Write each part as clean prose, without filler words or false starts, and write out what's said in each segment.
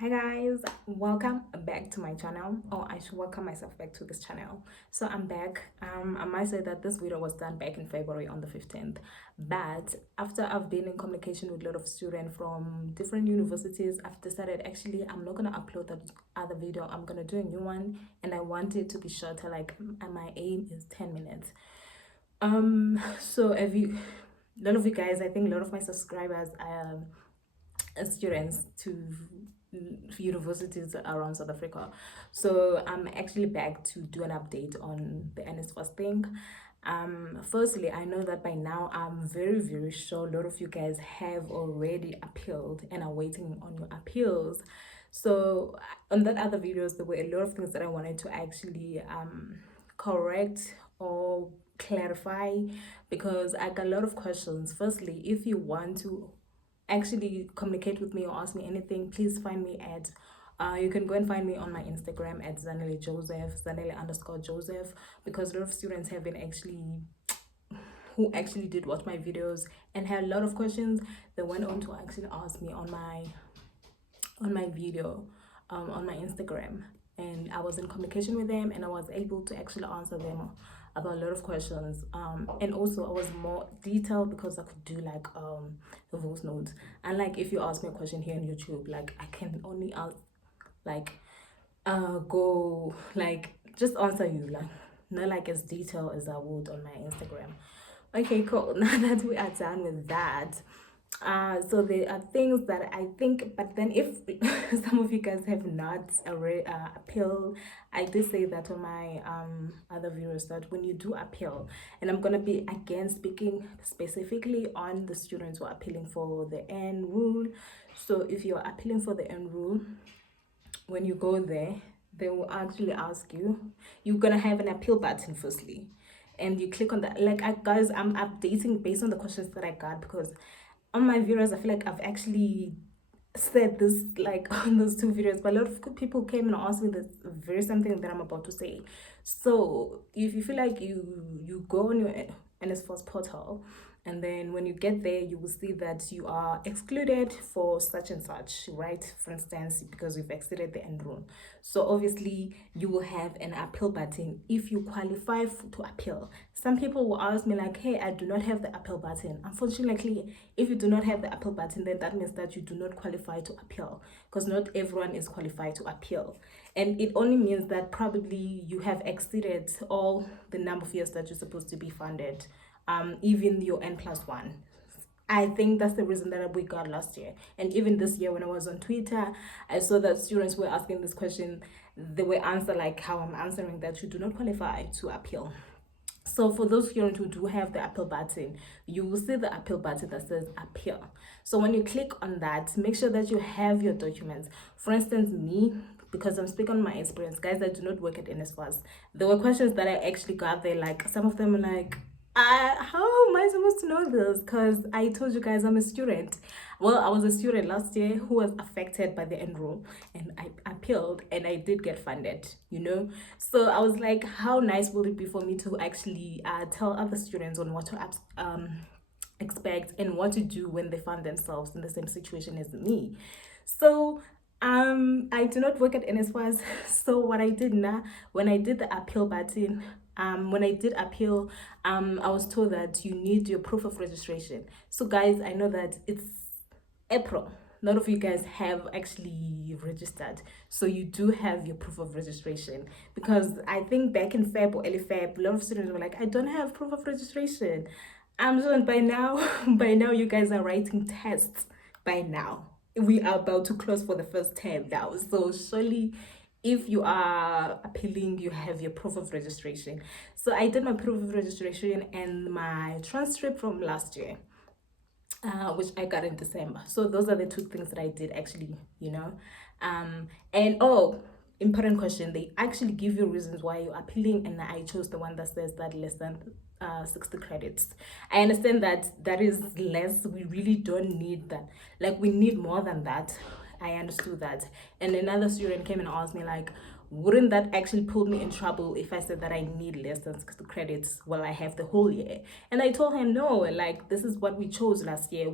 Hi guys, welcome back to my channel, or I should welcome myself back to this channel. So I'm back. I might say that this video was done back in February on the 15th, but after I've been in communication with a lot of students from different universities, I've decided actually I'm not gonna upload that other video. I'm gonna do a new one, and I want it to be shorter. Like my aim is 10 minutes. So if you, a lot of you guys, I think a lot of my subscribers students to universities around South Africa. So I'm actually back to do an update on the Nsfas thing. Firstly, I know that by now I'm very sure a lot of you guys have already appealed and are waiting on your appeals. So on that other videos, there were a lot of things that I wanted to actually correct or clarify, because I got a lot of questions. Firstly, if you want to actually communicate with me or ask me anything, please find me at you can go and find me on my Instagram at Zanele_Joseph, because a lot of students have been actually who actually did watch my videos and had a lot of questions. They went on to actually ask me on my video on my Instagram, and I was in communication with them and I was able to actually answer them about a lot of questions, and also I was more detailed because I could do like the voice notes. And like if you ask me a question here on YouTube, like I can only ask like go like just answer you, like not like as detailed as I would on my Instagram. Okay, cool. Now that we are done with that, so there are things that I think, but then if some of you guys have not already appeal, I did say that on my other videos that when you do appeal, and I'm gonna be again speaking specifically on the students who are appealing for the N rule. So if you're appealing for the N rule, when you go there, they will actually ask you, you're gonna have an appeal button firstly, and you click on that. Like guys, I'm updating based on the questions that I got, because on my videos I feel like I've actually said this like on those two videos, but a lot of people came and asked me this very same thing that I'm about to say. So if you feel like you go on your Nsfas portal, and then when you get there you will see that you are excluded for such and such, right? For instance, because you've exceeded the end rule. So obviously you will have an appeal button if you qualify to appeal. Some people will ask me like, hey, I do not have the appeal button. Unfortunately, if you do not have the appeal button, then that means that you do not qualify to appeal, because not everyone is qualified to appeal. And it only means that probably you have exceeded all the number of years that you're supposed to be funded, even your N+1. I think that's the reason that we got last year. And even this year when I was on Twitter, I saw that students were asking this question. They were answer like how I'm answering, that you do not qualify to appeal. So for those students who do have the appeal button, you will see the appeal button that says appeal. So when you click on that, make sure that you have your documents. For instance, me, because I'm speaking on my experience, guys, I do not work at Nsfas. There were questions that I actually got there, like some of them were like, how am I supposed to know this? Because I told you guys I'm a student. Well, I was a student last year who was affected by the end rule, and I appealed and I did get funded, you know. So I was like, how nice will it be for me to actually tell other students on what to expect and what to do when they find themselves in the same situation as me. So I do not work at Nsfas. So what I did now, when I did the appeal button, when I did appeal, I was told that you need your proof of registration. So guys, I know that it's April. A lot of you guys have actually registered, so you do have your proof of registration, because I think back in Feb or early Feb, a lot of students were like, I don't have proof of registration. I'm sure by now by now you guys are writing tests. By now we are about to close for the first term now, so surely if you are appealing, you have your proof of registration. So I did my proof of registration and my transcript from last year, which I got in December. So those are the two things that I did actually, you know. And oh, important question, they actually give you reasons why you're appealing, and I chose the one that says that less than 60 credits. I understand that that is less. We really don't need that. Like, we need more than that. I understood that. And another student came and asked me like, wouldn't that actually put me in trouble if I said that I need less than 60 credits while I have the whole year? And I told him no, like, this is what we chose last year.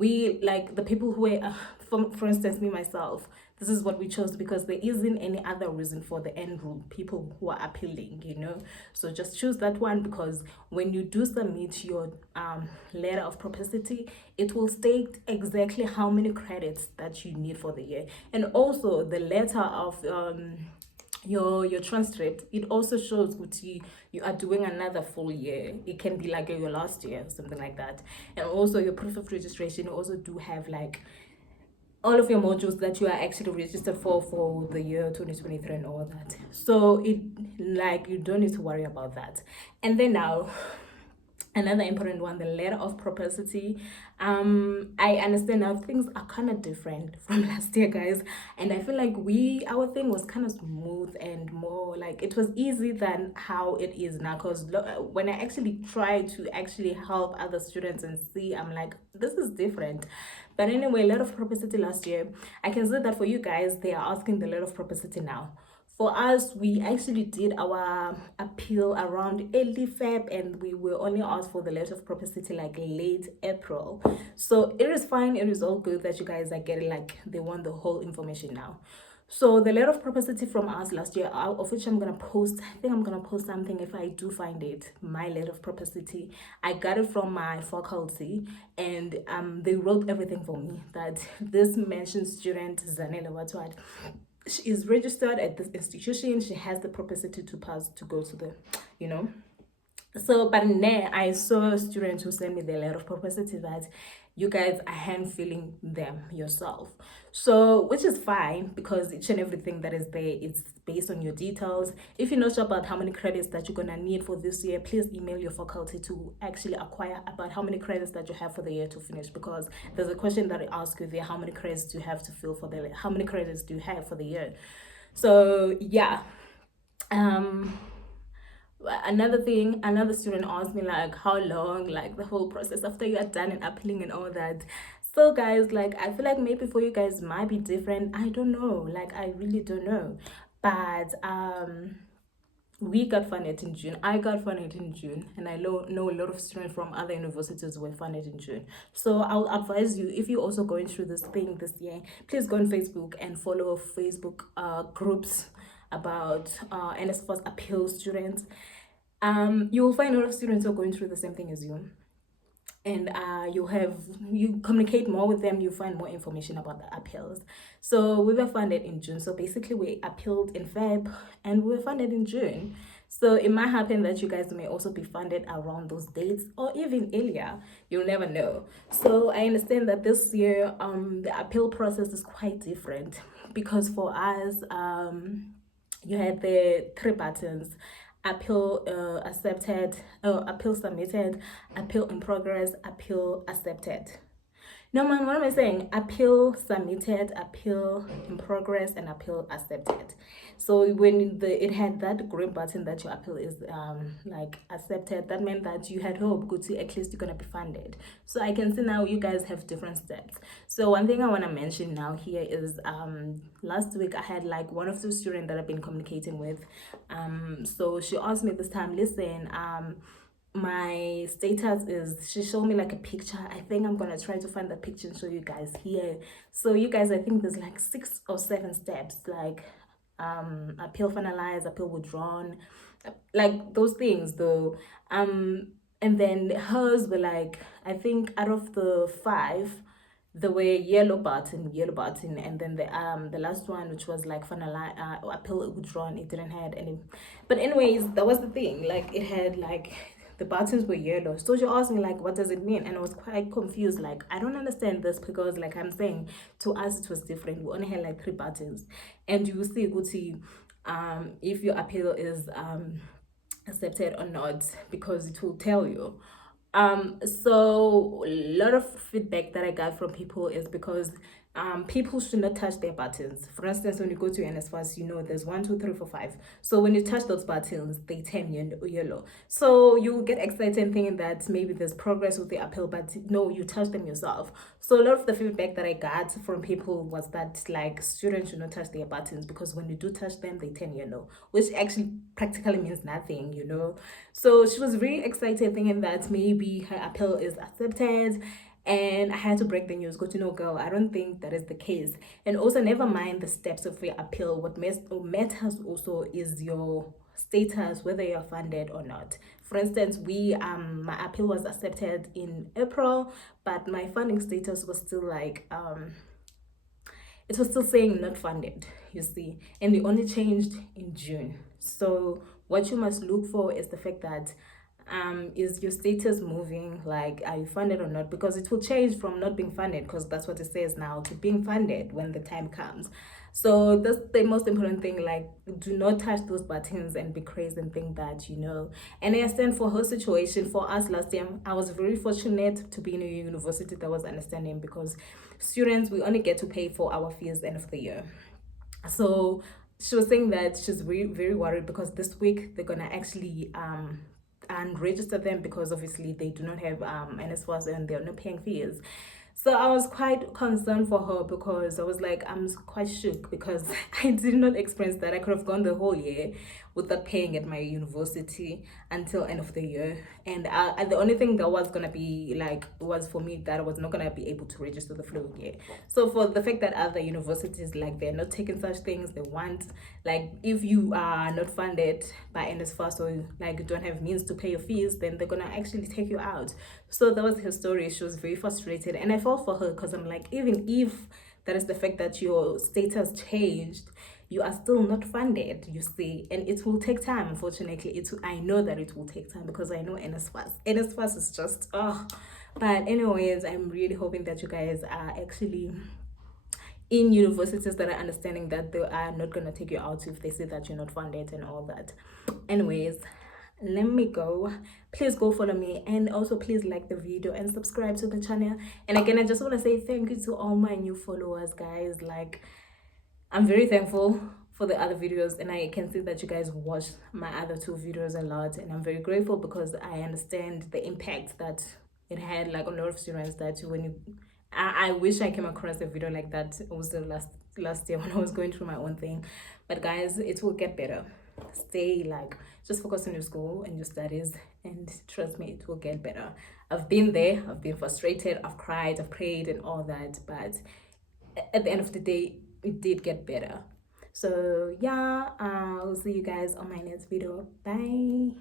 we, like the people who were for instance, me myself, this is what we chose because there isn't any other reason for the end rule, people who are appealing, you know. So just choose that one, because when you do submit your letter of propensity, it will state exactly how many credits that you need for the year. And also the letter of your transcript, it also shows that you are doing another full year. It can be like your last year, something like that. And also your proof of registration also do have like all of your modules that you are actually registered for the year 2023 and all that. So it, like, you don't need to worry about that. And then now, another important one, the letter of propensity. I understand now things are kind of different from last year, guys, and I feel like our thing was kind of smooth and more like it was easy than how it is now, because when I actually try to actually help other students and see, I'm like, this is different. But anyway, letter of propensity last year, I can say that for you guys, they are asking the letter of propensity now. For us, we actually did our appeal around early Feb, and we were only asked for the letter of propensity like late April. So it is fine, it is all good that you guys are getting, like, they want the whole information now. So the letter of propensity from us last year, of which I'm gonna post, I think I'm gonna post something if I do find it, my letter of propensity. I got it from my faculty, and they wrote everything for me, that this mentioned student Zanele Watwat, she is registered at this institution, she has the propensity to pass, to go to the, you know. So but then I saw students who sent me the letter of propensity that you guys are hand filling them yourself, so which is fine, because each and everything that is there, it's based on your details. If you're not sure about how many credits that you're gonna need for this year, please email your faculty to actually acquire about how many credits that you have for the year to finish, because there's a question that I ask you there, how many credits do you have to fill for the, how many credits do you have for the year. So yeah. Another thing, another student asked me like how long, like the whole process after you are done and appealing and all that. So guys, like, I feel like maybe for you guys might be different, I don't know, like, I really don't know. But we got funded in June. I got funded in June, and I know a lot of students from other universities were funded in June. So I'll advise you, if you're also going through this thing this year, please go on Facebook and follow Facebook groups about Nsfas appeal students. You will find a lot of students who are going through the same thing as you, and you communicate more with them, you find more information about the appeals. So we were funded in June, so basically we appealed in Feb and we were funded in June. So it might happen that you guys may also be funded around those dates or even earlier, you'll never know. So I understand that this year the appeal process is quite different, because for us you had the 3 buttons: appeal accepted, appeal submitted, appeal in progress, appeal accepted. No, man, what am I saying? Appeal submitted, appeal in progress, and appeal accepted. So when it had that green button that your appeal is like accepted, that meant that you had hope, good to at least you're gonna be funded. So I can see now you guys have different steps. So one thing I want to mention now here is last week I had like one of the students that I've been communicating with. So she asked me this time, listen, my status is, she showed me like a picture. I think I'm gonna try to find the picture and show you guys here. So you guys, I think there's like 6 or 7 steps, like appeal finalized, appeal withdrawn, like those things though. And then hers were like, I think out of the 5, there were yellow button, and then the last one, which was like finalized, appeal withdrawn, it didn't have any. But anyways, that was the thing, like it had like the buttons were yellow. So she asked me like, what does it mean? And I was quite confused, like I don't understand this, because like I'm saying, to us it was different. We only had like 3 buttons, and you will see Guti if your appeal is accepted or not, because it will tell you. So a lot of feedback that I got from people is because people should not touch their buttons. For instance, when you go to Nsfas, you know there's 1, 2, 3, 4, 5. So when you touch those buttons, they turn yellow. So you get excited thinking that maybe there's progress with the appeal, but no, you touch them yourself. So a lot of the feedback that I got from people was that like students should not touch their buttons, because when you do touch them, they turn yellow, which actually practically means nothing, you know. So she was really excited thinking that maybe her appeal is accepted. And I had to break the news. Go to no, girl, I don't think that is the case. And also, never mind the steps of your appeal. What matters also is your status, whether you're funded or not. For instance, my appeal was accepted in April, but my funding status was still like it was still saying not funded, you see, and they only changed in June. So what you must look for is the fact that is your status moving, like are you funded or not, because it will change from not being funded, because that's what it says now, to being funded when the time comes. So that's the most important thing. Like, do not touch those buttons and be crazy and think that you know. And I understand for her situation. For us last year, I was very fortunate to be in a university that was understanding, because students, we only get to pay for our fees at the end of the year. So she was saying that she's very, very worried because this week they're gonna actually and register them, because obviously they do not have Nsfas and they're not paying fees. So I was quite concerned for her, because I was like, I'm quite shook, because I did not experience that. I could have gone the whole year without paying at my university until end of the year. And the only thing that was gonna be like was for me that I was not gonna be able to register the following year. So for the fact that other universities, like, they're not taking such things, they want, like, if you are not funded by Nsfas, or like you don't have means to pay your fees, then they're gonna actually take you out. So that was her story. She was very frustrated, and I felt for her, because I'm like, even if that is the fact that your status changed, you are still not funded, you see, and it will take time. Unfortunately, I know that it will take time, because I know Nsfas is just but anyways, I'm really hoping that you guys are actually in universities that are understanding that they are not going to take you out if they say that you're not funded and all that. Anyways, let me go. Please go follow me, and also please like the video and subscribe to the channel. And again, I just want to say thank you to all my new followers, guys. Like, I'm very thankful for the other videos, and I can see that you guys watch my other two videos a lot, and I'm very grateful, because I understand the impact that it had, like, on a lot of students. That when you I wish I came across a video like that also last year when I was going through my own thing. But guys, it will get better. Stay, like, just focus on your school and your studies, and trust me, it will get better. I've been there, I've been frustrated, I've cried, I've prayed and all that, but at the end of the day, it did get better. So yeah, I'll see you guys on my next video. Bye.